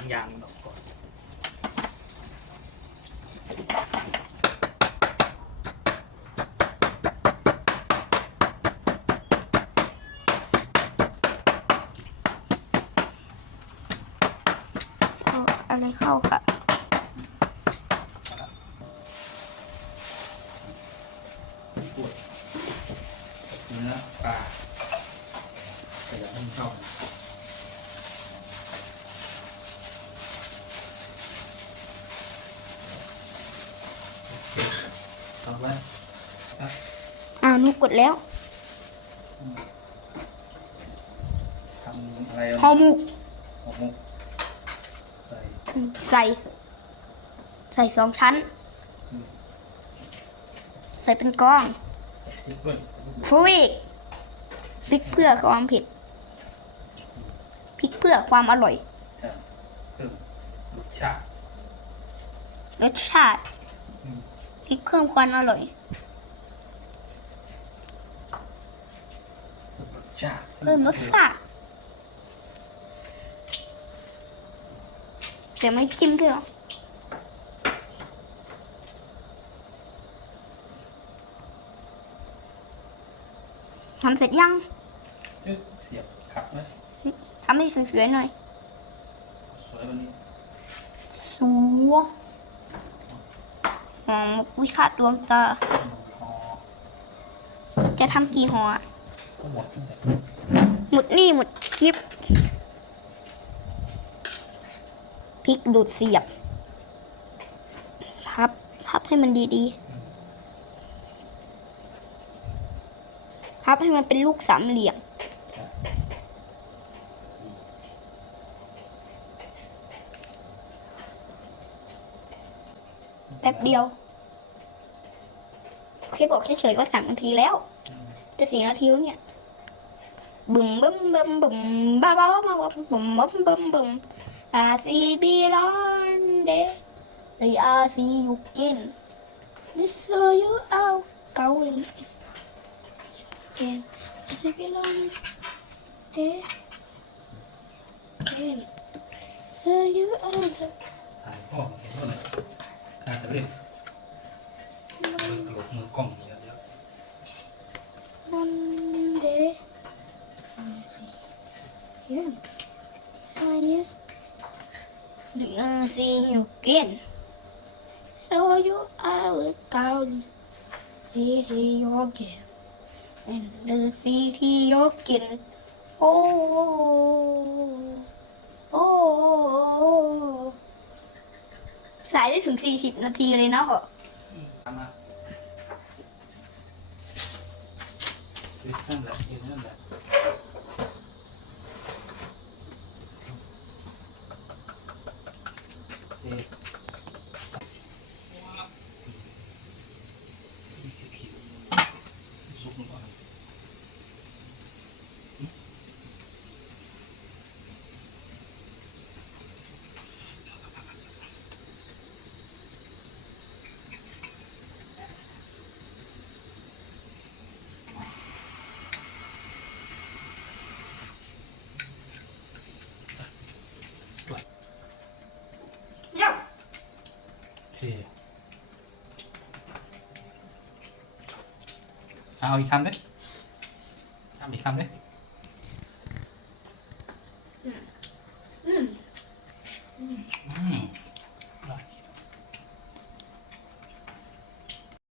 างยางมันออกก่อน เอาอะไรเข้าค่ะ กล้วยเนื้อปลาแต่อย่าใม่นเข้า อไปครับอ่านุกกดแล้วทำอะไรห่อหมกห่อหมกใส่ใส่ ใส่สองชั้น ใส่เป็นก้องพริกด้วยฟรีกพริกเพื่อความเผ็ดพริกเพื่อความอร่อยจะเพิ่มรสชาติรสชาติอืมพ ริกเพิ่มความอร่อย เพิ่มรสชาติเพิ่มรสชาติเดี๋ยวไม่จิ้มด้วยเหรอทำเสร็จยังเอ๊ะเสียบขัดไหมทำให้สวยๆหน่อย สวยวันนี้สวย หอมวิคาดวงตา จะทำกี่ห่ออะก็หมดตั้งแต่หมดนี่หมดคลิปพริกดูดเสียบพับพับให้มันดีๆพับให้มันเป็นลูกสามเหลี่ยมแป๊บเดียว คยบอกเฉยๆว่าสามนาทีแล้ว จะสี่นาทีแล้วเนี่ยบึมบึมบึมบึมบ้าบ้าบ้าบ้าบึมบึมบึมบึมอาซีบีรอนเดย์อาซียูกิน This so you out เกาหลีเกนอาซีบีรอนเดย์เกน so you out ถ่ายพ่อเห็นว่าไหนการเล่น มือกระโหลกมือกล้องเยอะ Monday. Yeah. Chinese. Do you see you again? So you are with Gaudi. City your game. And the city your kin. Oh. Oh. สายได้ถึง40นาทีเลยนะเหรอ ๆตามมายื นนั่นแหละยืนนั่นแหละโอเคซุปลงไป Yeah. โอเค เอาอีกคำดิทำอีกคำดิ